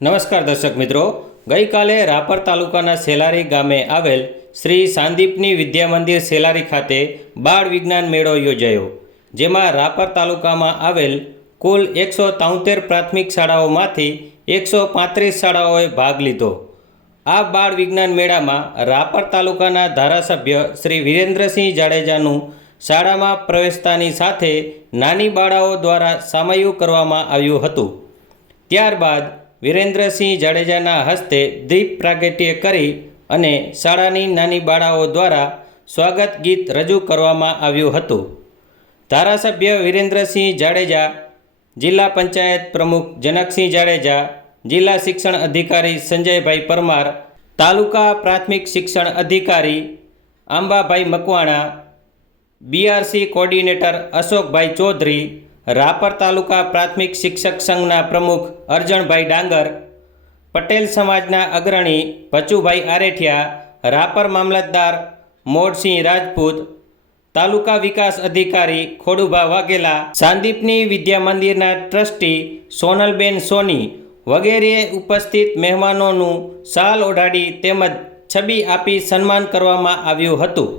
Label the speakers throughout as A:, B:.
A: નમસ્કાર દર્શક મિત્રો. ગઈકાલે રાપર તાલુકાના સેલારી ગામે આવેલ શ્રી સાંદીપની વિદ્યા મંદિર સેલારી ખાતે બાળ વિજ્ઞાન મેળો યોજાયો, જેમાં રાપર તાલુકામાં આવેલ કુલ એકસો તોતેર પ્રાથમિક શાળાઓમાંથી એકસો પાંત્રીસ શાળાઓએ ભાગ લીધો. આ બાળ વિજ્ઞાન મેળામાં રાપર તાલુકાના ધારાસભ્ય શ્રી વિરેન્દ્રસિંહ જાડેજાનું શાળામાં પ્રવેશતાની સાથે નાની બાળાઓ દ્વારા સામયું કરવામાં આવ્યું હતું. ત્યારબાદ વિરેન્દ્રસિંહ જાડેજાના હસ્તે દીપ પ્રાગટ્ય કરી અને શાળાની નાની બાળાઓ દ્વારા સ્વાગત ગીત રજૂ કરવામાં આવ્યું હતું. ધારાસભ્ય વિરેન્દ્રસિંહ જાડેજા, જિલ્લા પંચાયત પ્રમુખ જનકસિંહ જાડેજા, જિલ્લા શિક્ષણ અધિકારી સંજયભાઈ પરમાર, તાલુકા પ્રાથમિક શિક્ષણ અધિકારી આંબાભાઈ મકવાણા, બીઆરસી કોર્ડિનેટર અશોકભાઈ ચૌધરી રાપર તાલુકા પ્રાથમિક શિક્ષક સંઘના પ્રમુખ અરજણભાઈ ડાંગર, પટેલ સમાજના અગ્રણી ભચુભાઈ આરેઠિયા, રાપર મામલતદાર મોડસિંહ રાજપૂત, તાલુકા વિકાસ અધિકારી ખોડુભા વાઘેલા, સાંદીપની વિદ્યા મંદિરના ટ્રસ્ટી સોનલબેન સોની વગેરે ઉપસ્થિત મહેમાનોનું શાલ ઓઢાડી તેમજ છબી આપી સન્માન કરવામાં આવ્યું હતું.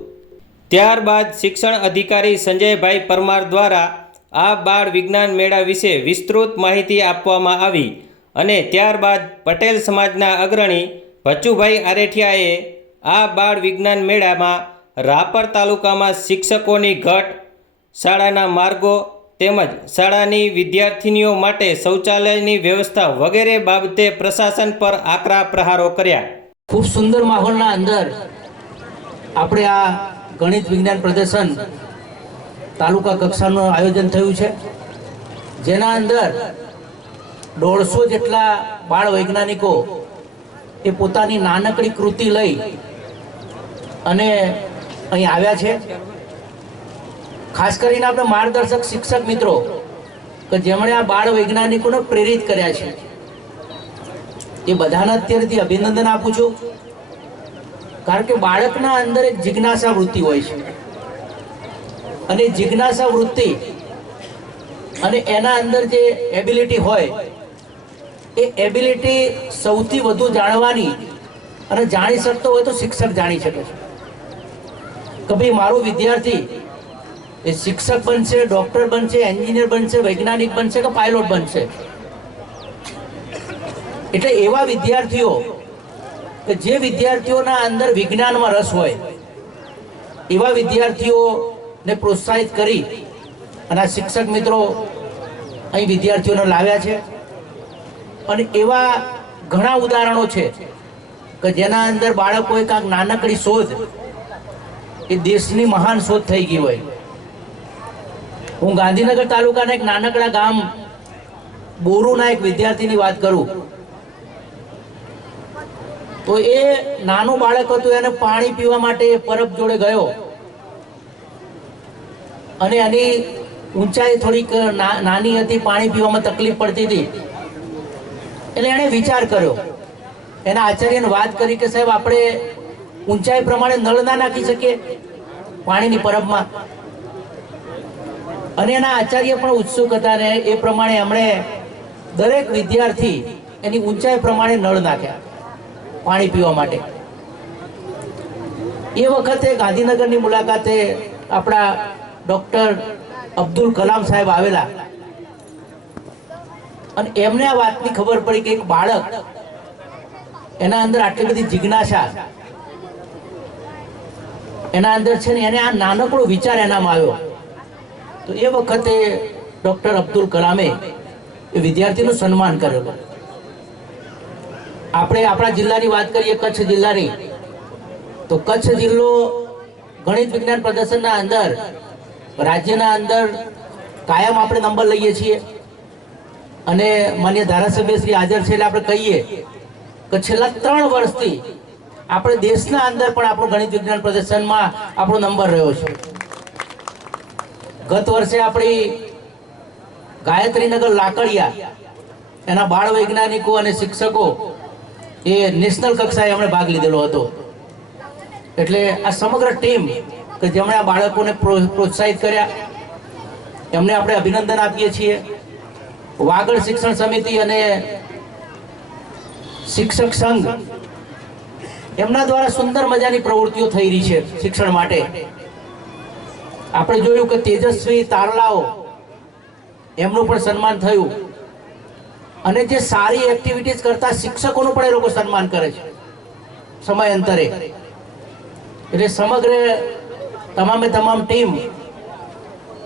A: ત્યારબાદ શિક્ષણ અધિકારી સંજયભાઈ પરમાર દ્વારા આ બાળ વિજ્ઞાન મેળા વિશે વિસ્તૃત માહિતી આપવામાં આવી અને ત્યારબાદ પટેલ સમાજના અગ્રણી ભચુભાઈ આરેઠિયાએ આ બાળ વિજ્ઞાન મેળામાં રાપર તાલુકામાં શિક્ષકોની ઘટ, શાળાના માર્ગો તેમજ શાળાની વિદ્યાર્થિનીઓ માટે શૌચાલયની વ્યવસ્થા વગેરે બાબતે પ્રશાસન પર આકરા પ્રહારો કર્યા.
B: ખૂબ સુંદર માહોલના અંદર આપણે આ ગણિત વિજ્ઞાન પ્રદર્શન તાલુકા કક્ષાનું આયોજન થયું છે. જેના અંદર દોઢસો જેટલા બાળ વૈજ્ઞાનિકો એ પોતાની નાનકડી કૃતિ લઈ અને અહીં આવ્યા છે. ખાસ કરીને આપણે માર્ગદર્શક શિક્ષક મિત્રો કે જેમણે આ બાળ વૈજ્ઞાનિકોને પ્રેરિત કર્યા છે. એ બધાને અત્યારથી અભિનંદન આપું છું. કારણ કે બાળકના અંદર એક જિજ્ઞાસા વૃત્તિ હોય છે. અને જિજ્ઞાસા વૃત્તિ અને એના અંદર જે એબિલિટી હોય, એ એબિલિટી સૌથી વધુ જાણવાની અને જાણી શકતો હોય તો શિક્ષક જાણી શકે છે. કે ભાઈ મારો વિદ્યાર્થી એ શિક્ષક બનશે ડોક્ટર બનશે એન્જિનિયર બનશે, વૈજ્ઞાનિક બનશે કે પાયલોટ બનશે? એટલે એવા વિદ્યાર્થીઓ કે જે વિદ્યાર્થીઓના અંદર વિજ્ઞાનમાં રસ હોય, એવા વિદ્યાર્થીઓને પ્રોત્સાહિત કરી અને શિક્ષક મિત્રો અહીં વિદ્યાર્થીઓને લાવ્યા છે. અને એવા ઘણા ઉદાહરણો છે કે જેના અંદર બાળકોએ કાંક નાનકડી શોધ, એ દેશની મહાન શોધ થઈ ગઈ હોય. હું ગાંધીનગર તાલુકાના એક નાનકડા ગામ બોરુના એક વિદ્યાર્થીની વાત કરું. તો એ નાનું બાળક હતું, એને પાણી પીવા માટે પરબ જોડે ગયો. અને એની ઊંચાઈ થોડીક નાની હતી, પાણી પીવામાં તકલીફ પડતી હતી. એટલે એણે વિચાર કર્યો. એના આચાર્યને વાત કરી કે, સાહેબ, આપણે ઊંચાઈ પ્રમાણે નળ ના નાખી શકીએ પાણીની પરબમાં? અને એના આચાર્ય પણ ઉત્સુક હતા ને એ પ્રમાણે એમણે દરેક વિદ્યાર્થી એની ઊંચાઈ પ્રમાણે નળ નાખ્યા પાણી પીવા માટે. એ વખતે ગાંધીનગરની મુલાકાતે આપણા ડોક્ટર અબ્દુલ કલામ સાહેબ આવેલા. અને એમને આ વાતની ખબર પડી કે એક બાળક એના અંદર આટલી બધી જિજ્ઞાસા, એના અંદર છે ને એને આ નાનકડો વિચાર એનામાં આવ્યો. તો એ વખતે ડોક્ટર અબ્દુલ કલામે એ વિદ્યાર્થીનું સન્માન કરેલું. આપણે આપણા જિલ્લાની વાત કરીએ, કચ્છ જિલ્લાની. તો કચ્છ જિલ્લો ગણિત વિજ્ઞાન પ્રદર્શનના અંદર રાજ્યના અંદર કાયમ આપણે નંબર લઈએ છીએ. અને માન્ય ધારાસભ્ય શ્રી હાજર છે એટલે આપણે કહીએ કે છેલ્લા ત્રણ વર્ષથી આપણે દેશના અંદર પણ આપણું ગણિત વિજ્ઞાન પ્રદર્શનમાં આપણો નંબર રહ્યો છે. ગત વર્ષે આપણી ગાયત્રીનગર લાકડિયા, એના બાળ વૈજ્ઞાનિકો અને શિક્ષકો એ નેશનલ કક્ષાએ એમણે ભાગ લીધેલો હતો. એટલે આ સમગ્ર ટીમ કે જેમણે આ બાળકોને પ્રોત્સાહિત કર્યા, એમને આપણે અભિનંદન આપીએ છીએ. વાગડ શિક્ષણ સમિતિ અને શિક્ષક સંઘ એમના દ્વારા સુંદર મજાની પ્રવૃત્તિઓ થઈ રહી છે શિક્ષણ માટે. આપણે જોયું કે તેજસ્વી તારલાઓ એમનું પણ સન્માન થયું. અને જે સારી એક્ટિવિટીઝ કરતા શિક્ષકોનું પણ એ લોકો સન્માન કરે છે સમયાંતરે. એટલે સમગ્ર તમામે તમામ ટીમ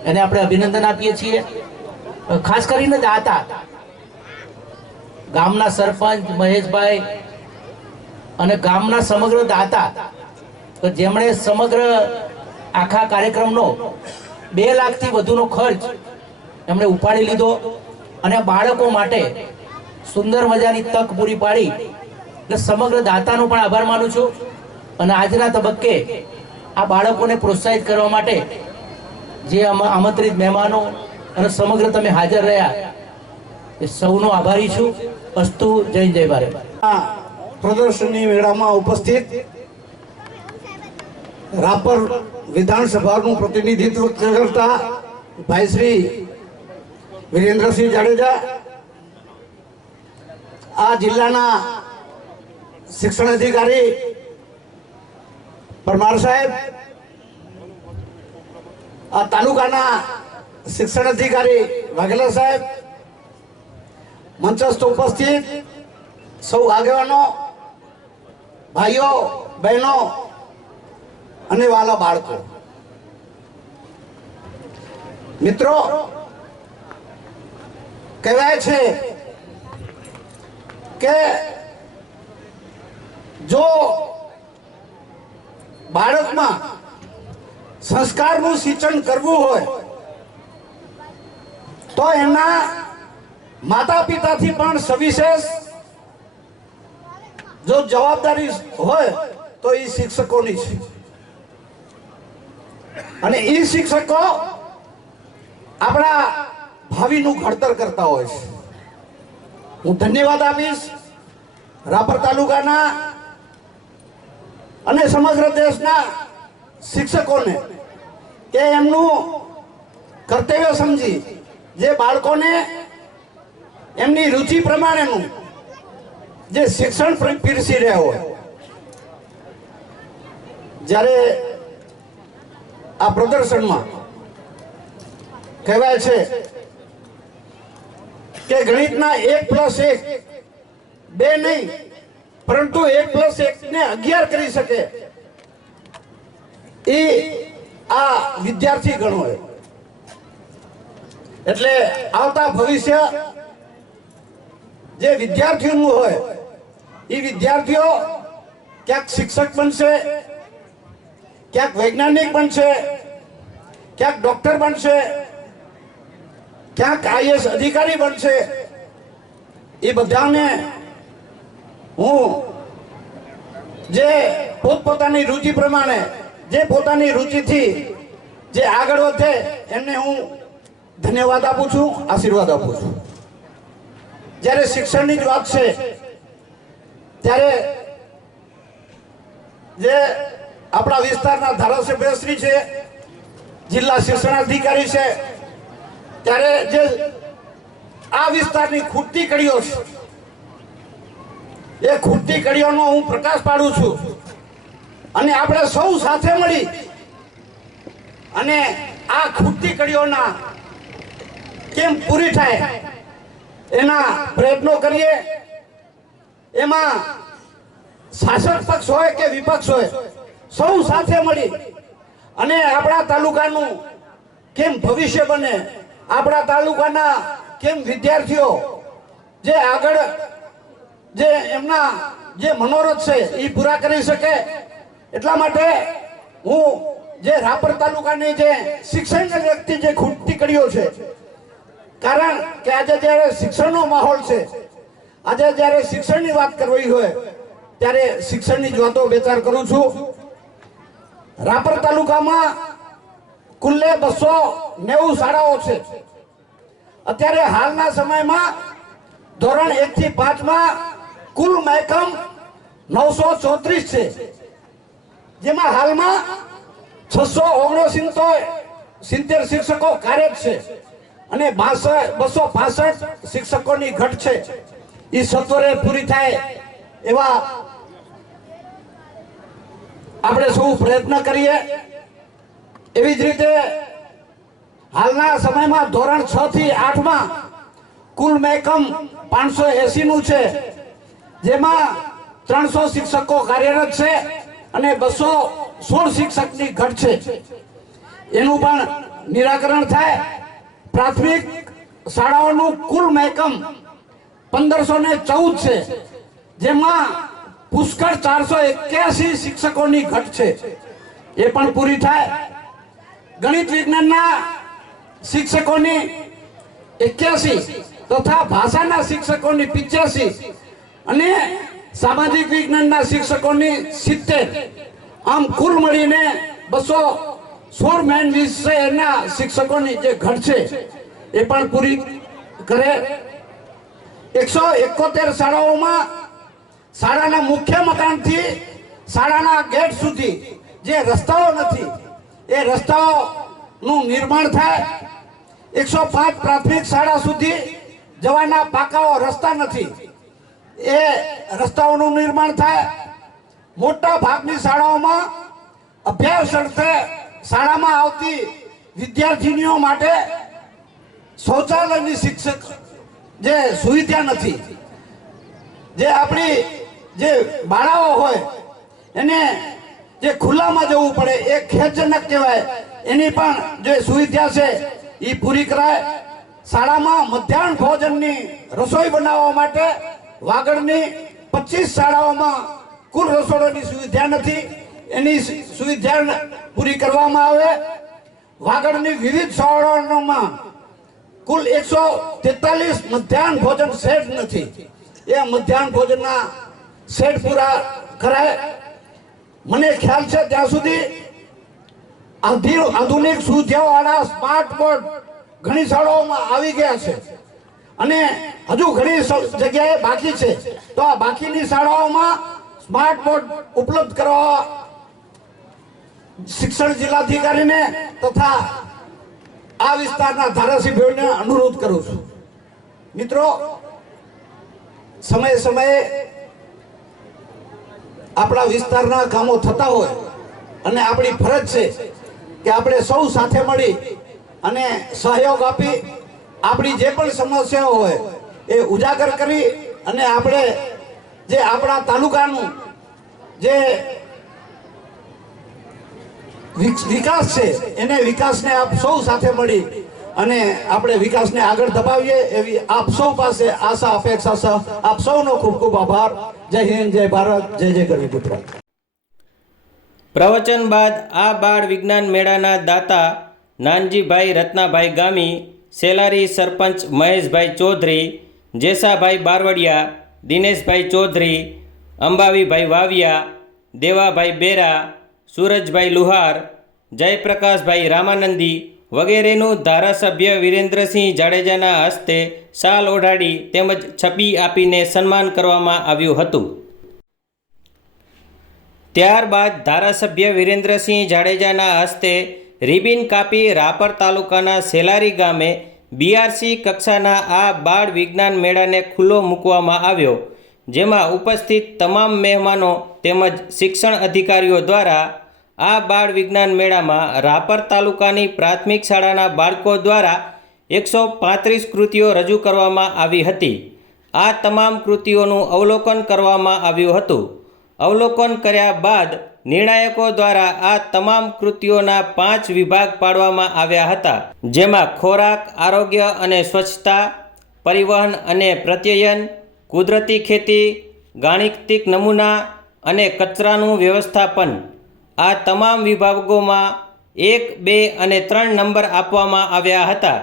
B: એને આપણે અભિનંદન આપીએ છીએ. ખાસ કરીને દાતા ગામના સરપંચ મહેશભાઈ અને ગામના સમગ્ર દાતા. જેમણે સમગ્ર આખા કાર્યક્રમનો બે લાખથી વધુનો ખર્ચ એમણે ઉપાડી લીધો અને બાળકો માટે સુંદર મજાની તક પૂરી પાડી. એટલે સમગ્ર દાતાનો પણ આભાર માનું છું. અને આજના તબક્કે આ બાળકોને પ્રોત્સાહિત કરવા માટે જે આમંત્રિત મહેમાનો અને સમગ્ર તમે હાજર રહ્યા, એ સૌનો આભારી છું. અસ્તુ, જય જય ભારત. પ્રદર્શનની પ્રદર્શની મેળામાં
C: ઉપસ્થિત રાપર વિધાનસભાનું પ્રતિનિધિત્વ કરતા ભાઈ શ્રી વિરેન્દ્રસિંહ જાડેજા, આ જિલ્લાના શિક્ષણ અધિકારી પરમાર સાહેબ, આ તાલુકાના શિક્ષણ અધિકારી વાઘેલા સાહેબ, મંચસ્થ ઉપસ્થિત સૌ આગેવાનો, ભાઈઓ, બહેનો અને વાલા બાળકો. મિત્રો, કહેવાય છે કે જો બાળકમાં સંસ્કારનું સિંચન કરવું હોય, તો એના માતા પિતાથી પણ સવિશેષ જો જવાબદારી હોય, તો એ શિક્ષકોની છે. અને એ શિક્ષકો આપણા ભાવિનું ઘડતર કરતા હોય છે. હું ધન્યવાદ આપીશ. રાપર તાલુકાના અને સમગ્ર દેશના શિક્ષકોને કે એમનું કર્તવ્ય સમજી જે બાળકોને એમની રુચિ પ્રમાણેનું જે શિક્ષણ પીરસી રહ્યા હોય. જ્યારે આ પ્રદર્શનમાં કહેવાય છે કે ગણિતના એક પ્લસ એક બે નહીં પરંતુ એક પ્લસ એક ને અગિયાર કરી શકે. એ આ વિદ્યાર્થી ગણો એટલે આવતા ભવિષ્ય જે વિદ્યાર્થીઓનું હોય એ વિદ્યાર્થીઓ ક્યાંક શિક્ષક બનશે, ક્યાંક વૈજ્ઞાનિક બનશે, ક્યાંક ડોક્ટર બનશે, ક્યાંક આઈએસ અધિકારી બનશે એ બધાને હું જે પોતપોતાની રુચિ પ્રમાણે, જે પોતાની રુચિથી જે આગળ વધે, એમને હું ધન્યવાદ આપું છું, આશીર્વાદ આપું છું. જ્યારે શિક્ષણની જ વાત છે, ત્યારે જે આપણા વિસ્તારના ધારાસભ્યશ્રી છે, જિલ્લા શિક્ષણાધિકારી છે, ત્યારે જે આ વિસ્તારની ખૂટતી કડીઓ છે એ ખૂટતી કડીઓનો હું પ્રકાશ પાડું છું. અને આપણે સૌ સાથે મળી અને આ ખૂટતી કડીઓના કેમ પૂરી થાય એના પ્રયત્નો કરીએ. એમાં શાસક પક્ષ હોય કે વિપક્ષ હોય, સૌ સાથે મળી અને આપણા તાલુકાનું કેમ ભવિષ્ય બને, આપણા તાલુકાના કેમ વિદ્યાર્થીઓ જે આગળ જે એમના જે મનોરથ છે, એ પૂરા કરી શકે. એટલા માટે હું જે રાપર તાલુકાની જે શિક્ષણ વ્યક્તિ જે ખૂટતી કડીઓ છે, કારણ કે આજે જ્યારે શિક્ષણનો માહોલ છે, આજે જ્યારે શિક્ષણની વાત કરવી હોય, ત્યારે શિક્ષણની જ વાતો વિચાર કરું છું. રાપર તાલુકામાં કુલ્લે બસો નેવું શાળાઓ છે. અત્યારે હાલના સમયમાં ધોરણ એક થી પાંચમાં કુલ મહેકમ નવસો ચોત્રીસ છે. જેમાં હાલમાં છસો ઓગણસિત્તેર સિત્તેર શિક્ષકો કાર્યરત છે અને બસો પાસઠ શિક્ષકોની ઘટ છે. એ સત્વરે પૂરી થાય એવા આપણે સૌ પ્રયત્ન કરીએ. એવી જ રીતે હાલના સમયમાં ધોરણ છ થી આઠમાં કુલ મહેકમ પાંચસો એસી નું છે. જેમાં ત્રણસો શિક્ષકો કાર્યરત છે અને બસો સોળ શિક્ષકની ઘટ છે. એનું પણ નિરાકરણ થાય. પ્રાથમિક શાળાઓનું કુલ મહેકમ પંદરસો ને ચૌદ છે. જેમાં પુષ્કળ ચારસો એક્યાસી શિક્ષકોની ઘટ છે. એ પણ પૂરી થાય. ગણિત વિજ્ઞાનના શિક્ષકોની એક્યાસી તથા ભાષાના શિક્ષકોની પિચ્યાસી અને સામાજિક વિજ્ઞાનના શિક્ષકોની સિત્તેર. આમ કુલ મળીને બસો સોળ મેન વિષયના શિક્ષકોની જે ઘટ છે, એ પણ પૂરી કરે. એકસો એકોતેર શાળાઓમાં શાળાના મુખ્ય મકાનથી શાળાના ગેટ સુધી જે રસ્તાઓ નથી, એ રસ્તાઓનું નિર્માણ થાય. એકસો પાંચ પ્રાથમિક શાળા સુધી જવાના પાકાઓ રસ્તા નથી. એ રસ્તાઓનું નિર્માણ થાય. મોટા ભાગની શાળાઓમાં અભ્યાસ અર્થે શાળામાં આવતી વિદ્યાર્થીનીઓ માટે શૌચાલયની શિક્ષક જે સુવિધા નથી. જે આપણી જે બાળાઓ હોય, એને જે ખુલ્લામાં જવું પડે, એ ખેદજનક કહેવાય. એની પણ જે સુવિધા છે એ પૂરી કરાય. શાળામાં મધ્યાહન ભોજનની રસોઈ બનાવવા માટે વાગડની પચીસ શાળાઓમાં કુલ રસોડાની સુવિધા નથી. એની સુવિધા પૂરી કરવામાં આવે. વાગડની વિવિધ શાળાઓમાં કુલ એકસો તેતાલીસ મધ્યાહન ભોજન સેટ નથી. એ મધ્યાહન ભોજનના સેટ પૂરા કરાય. મને ખ્યાલ છે ત્યાં સુધી આધી- આધુનિક સુવિધાવાળા સ્માર્ટ બોર્ડ ઘણી શાળાઓમાં આવી ગયા છે. અને હજુ ઘણી જગ્યાએ બાકી છે. તો આ બાકીની શાળાઓમાં સ્માર્ટ બોર્ડ ઉપલબ્ધ કરવા શિક્ષણ જિલ્લાધિકારીને તથા આ વિસ્તારના ધારાસભ્યોને અનુરોધ કરું છું. મિત્રો, સમયે સમયે આપણા વિસ્તારના કામો થતા હોય અને આપણી ફરજ છે કે આપણે સૌ સાથે મળી અને સહયોગ આપી આપણી જે પણ સમસ્યાઓ હોય, એ ઉજાગર કરી અને આપણે જે આપણા તાલુકાનું જે વિકાસ છે, એને વિકાસને આપ સૌ સાથે મળી અને આપણે વિકાસને આગળ દબાવીએ એવી આપ સૌ પાસે આશા, અપેક્ષા સહ આપ સૌનો ખૂબ ખૂબ આભાર. જય હિન્દ, જય ભારત, જય જય ગરીબ ગુજરાત.
A: પ્રવચન બાદ આ બાળ વિજ્ઞાન મેળાના દાતા નાનજીભાઈ રત્નાભાઈ ગામી સેલારી સરપંચ મહેશભાઈ ચૌધરી, જેસાભાઈ બારવડિયા, દિનેશભાઈ ચૌધરી, અંબાવીભાઈ વાવિયા, દેવાભાઈ બેરા, સૂરજભાઈ લુહાર, જયપ્રકાશભાઈ રામાનંદી વગેરેનું ધારાસભ્ય વિરેન્દ્રસિંહ જાડેજાના હસ્તે શાલ ઓઢાડી તેમજ છબી આપીને સન્માન કરવામાં આવ્યું હતું. ત્યારબાદ ધારાસભ્ય વિરેન્દ્રસિંહ જાડેજાના હસ્તે રિબિન કાપી રાપર તાલુકાના સેલારી ગામે બીઆરસી કક્ષાના આ બાળ વિજ્ઞાન મેળાને ખુલ્લો મૂકવામાં આવ્યો, જેમાં ઉપસ્થિત તમામ મહેમાનો તેમજ શિક્ષણ અધિકારીઓ દ્વારા આ બાળ વિજ્ઞાન મેળામાં રાપર તાલુકાની પ્રાથમિક શાળાના બાળકો દ્વારા એકસો પાંત્રીસ કૃતિઓ રજૂ કરવામાં આવી હતી. આ તમામ કૃતિઓનું અવલોકન કરવામાં આવ્યું હતું. અવલોકન કર્યા બાદ નિર્ણાયકો દ્વારા આ તમામ કૃતિઓના પાંચ વિભાગ પાડવામાં આવ્યા હતા, જેમાં ખોરાક, આરોગ્ય અને સ્વચ્છતા, પરિવહન અને પ્રત્યયન, કુદરતી ખેતી, ગાણિતિક નમૂના અને કચરાનું વ્યવસ્થાપન. આ તમામ વિભાગોમાં એક, બે અને ત્રણ નંબર આપવામાં આવ્યા હતા,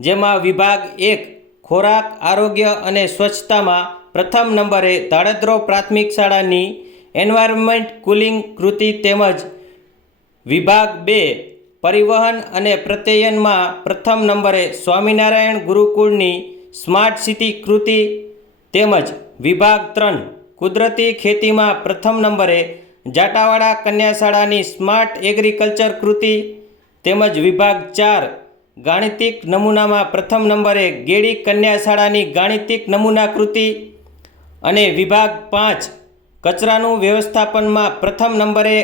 A: જેમાં વિભાગ એક, ખોરાક, આરોગ્ય અને સ્વચ્છતામાં પ્રથમ નંબરે ધાડદ્રો પ્રાથમિક શાળાની એન્વાયરમેન્ટ કુલિંગ કૃતિ તેમજ વિભાગ બે, પરિવહન અને પ્રત્યયનમાં પ્રથમ નંબરે સ્વામિનારાયણ ગુરુકુળની સ્માર્ટ સિટી કૃતિ તેમજ વિભાગ ત્રણ, કુદરતી ખેતીમાં પ્રથમ નંબરે જાટાવાડા કન્યા શાળાની સ્માર્ટ એગ્રીકલ્ચર કૃતિ તેમજ વિભાગ ચાર, ગાણિતિક નમૂનામાં પ્રથમ નંબરે ગેડી કન્યા શાળાની ગાણિતિક નમૂના કૃતિ અને વિભાગ પાંચ કચરાનું વ્યવસ્થાપનમાં પ્રથમ નંબરે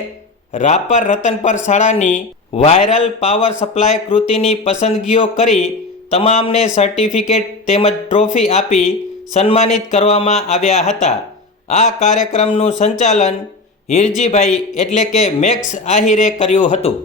A: રાપર રતનપર શાળાની વાયરલ પાવર સપ્લાય કૃતિની પસંદગીઓ કરી તમામને સર્ટિફિકેટ તેમજ ટ્રોફી આપી સન્માનિત કરવામાં આવ્યા હતા. આ કાર્યક્રમનું સંચાલન હિરજીભાઈ એટલે કે મેક્સ આહિરે કર્યું હતું.